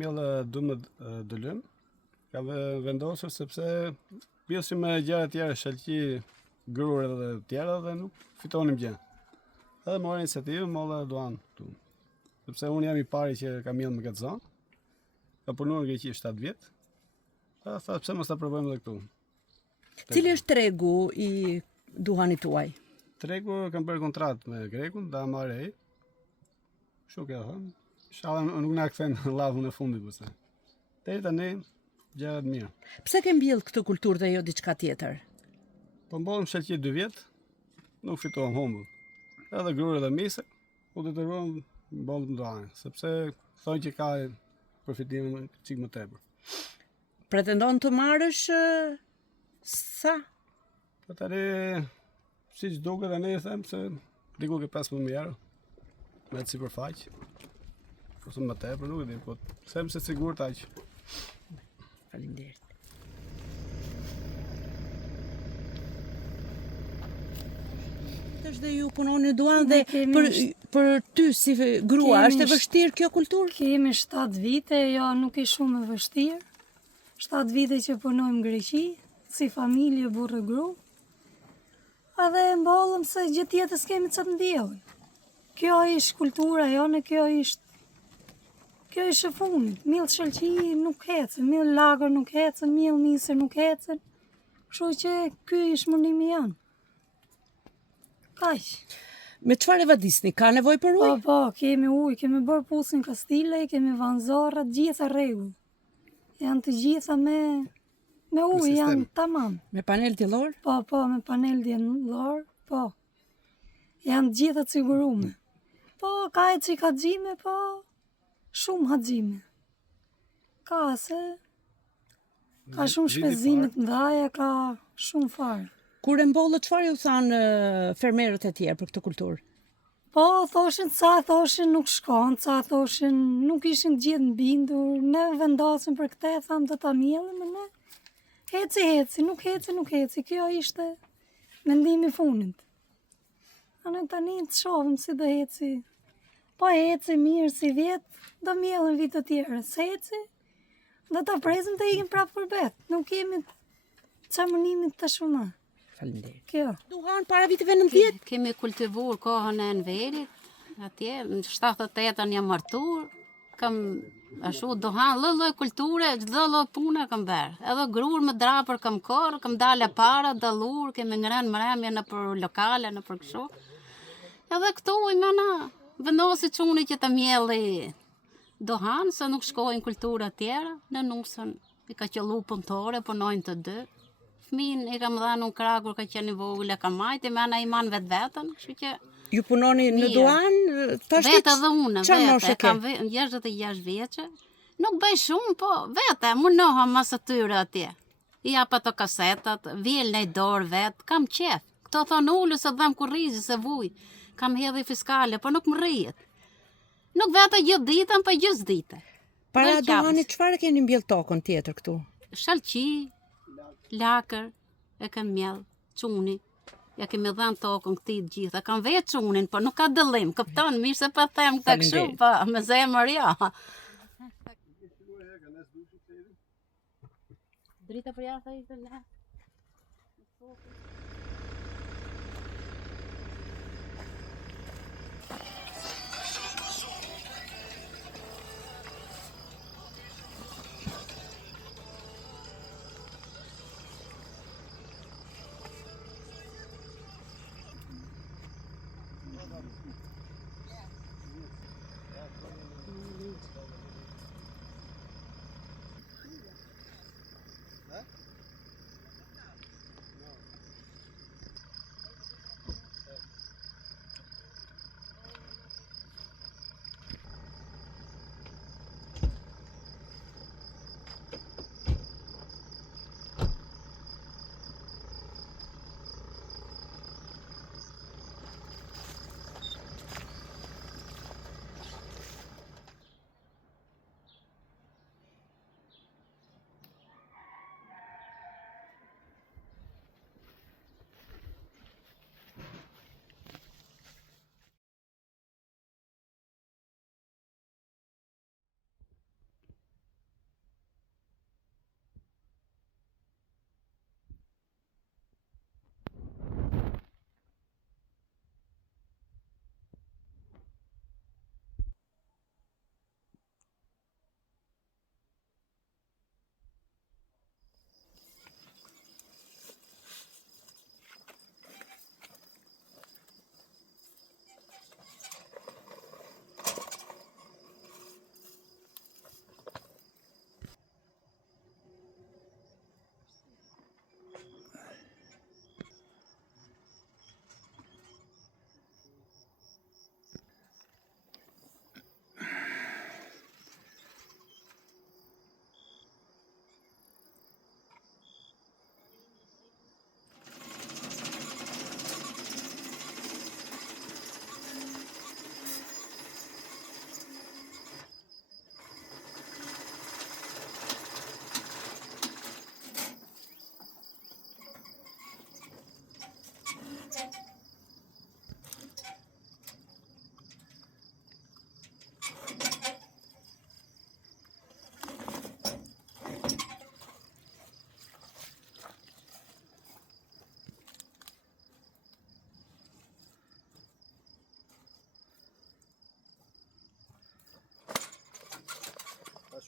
Kamil 12 dëlym. Ka vendosur sepse pjesim me gjëra tjera, shalqi, grur edhe tjera dhe nuk fitonim gjë. Edhe mora iniciativë, molla duan këtu. Sepse unë jam i pari që kam mjellë në këtë zonë. Ka punuar në Greqi 7 vjet. Tha pse mos ta provojmë edhe këtu. Cili është tregu i duhanit tuaj? Tregu kam bërë kontratë me Grekun, da marrë ai. Kështu ka thënë. Inshallah nuk na kthen llavën e fundit pse. Deri tani gjëra të mira. Pse ke mbjellë këtë kulturë dhe jo diçka tjetër? Po mbollëm shalqi 2 vjet, nuk fituam humbull. Edhe grur edhe mise, u detyruam mbollëm duan, sepse thonë që ka përfitim çik më tepër. Pretendon të marrësh sa? Po tani siç duket tani them se diku ke 15.000 euro. Me sipërfaq. Ose më tepër, nuk e di, po them se sigurt aq. Faleminderit. Dhe ju punoni duan dhe për ty si grua, është e vështirë kjo kulturë? Kemi 7 vite, jo nuk e shumë e vështirë. 7 vite që punojmë në Greqi, si familje, burrë gru. Edhe mbollëm se gjë tjetër s'kemi ç'a të mbjellim. Kjo ishte kultura jone, kjo ishte e fundit. Miell shalqi nuk ecën, miell lagër nuk ecën, miell misër nuk ecën. Kështu që ky ishte mundimi janë. Kaq. Me çfarë vadisni? Ka nevojë për ujë? Po, kemi ujë, kemi bërë pusin kastile, kemi vanzorra, gjitha rregull. Janë të gjitha me ujë, janë tamam. Me panel diellor? Po, me panel diellor, po. Janë gjitha të sigurume. Po, ka e që ka xhime, po, shumë haxhime. Ka shumë shpenzime të mëdha, ka shumë farë. Kur e mbollët, çfarë ju thanë fermerët e tjerë për këtë kulturë? Po, thoshin nuk shkon, ca thoshin nuk ishin gjithë në bindur, ne vendosim për këte, thamë do ta mjellim, ne heci, nuk heci, kjo ishte mendimi fundit. Ne tani të shohim si do heci, po heci mirë si vjetë, do mjellim vitë të tjera, se heci, do ta presim të ikim prapë për betë, nuk kemi çamënimit të shumë. Faleminderit. Kjo. Duhan para viteve 90. Kemi kultivuar kohën e Enverit, atje, në 78 jam martuar, kam ashtu duhan, lloj kulture, çdo lloj pune kam bërë. Edhe grur me drapër kam korr, kam dalë para, dallur, kemi ngrënë mremje në për lokale, në për kështu. Edhe këtu i mëna vendosi çuni që të mjelli duhan, se nuk shkojnë kultura tjera, në nusën i ka qellu punëtore, punojnë të dy. Fëmin i kam dhënë në krah kur ka qenë i vogël, kam majtë, më ana i man vetën, kështu që ju punoni në duan, tash vetë edhe unë, vetë, kam 66 vjeçë. Nuk bëj shumë, po vetë munoha mas atyre atje. I jap ato kasetat, vjel në dorë vet, kam qef. Kto thon ulu se dham kurrizë se vuj. Kam hedhë fiskale, po nuk më rrihet. Nuk vetë gjithë ditën, po gjys ditë. Para duhanit çfarë keni mbjell tokën tjetër këtu? Shalqi, lakër, e kam mjell, çuni. Ja kemi dhënë tokën këtij të gjitha. Kam vetë çunin, po nuk ka dëllim. Kupton, mirë se pa them këtë kështu, po me zemër jo. Drita për jashtë ishte lehtë.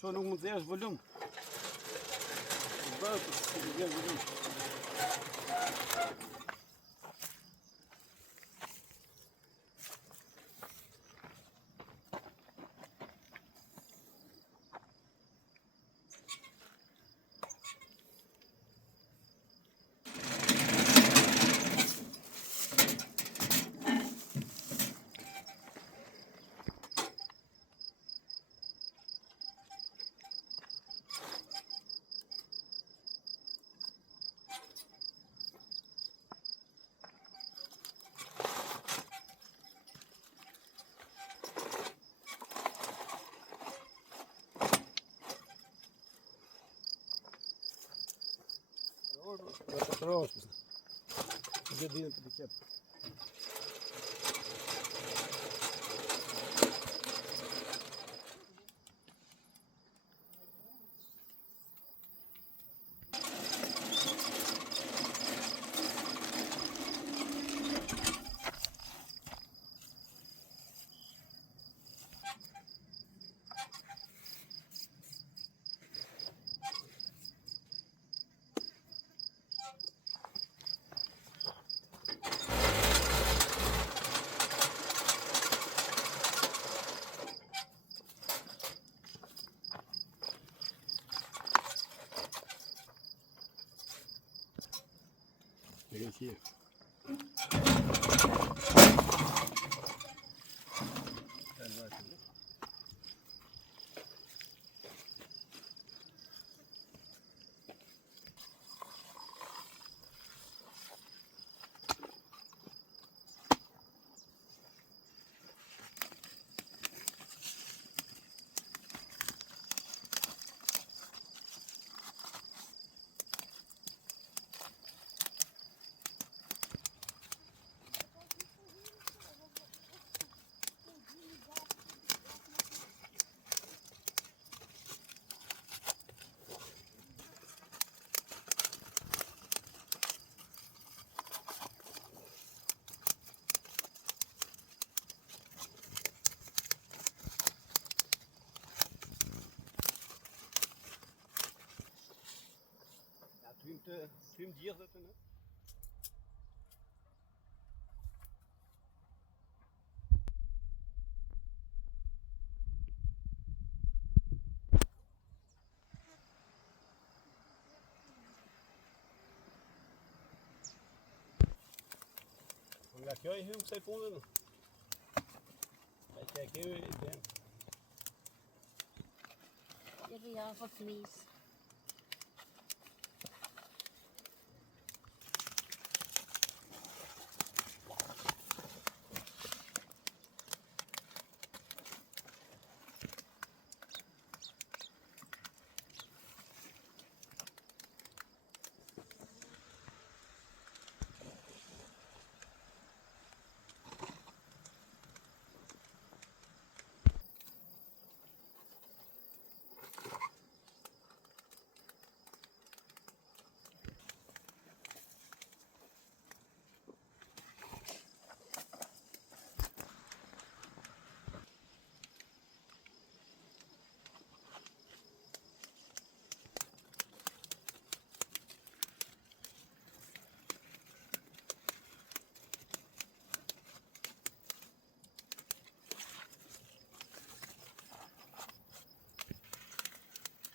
Kështu nuk mund të dhesh volum. Bëhet të dhesh volum. Просто. Где дым прикеп. Aqui. Tüm gjithë në. Nga kjo I hym kësaj punën. Ai kjo I bën. Edhe ja po flis.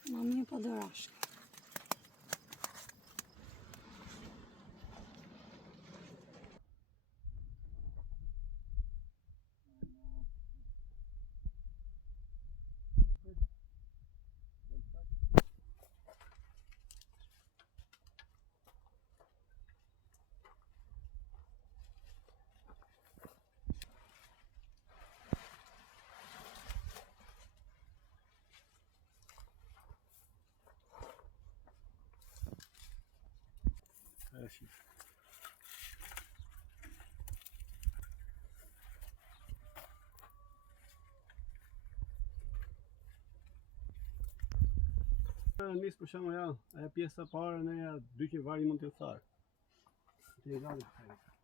Ma mirë po dërash. Nisë për shembull ja, ajo pjesa e parë ne ja 200 vari mund t'ju tharë. Ti e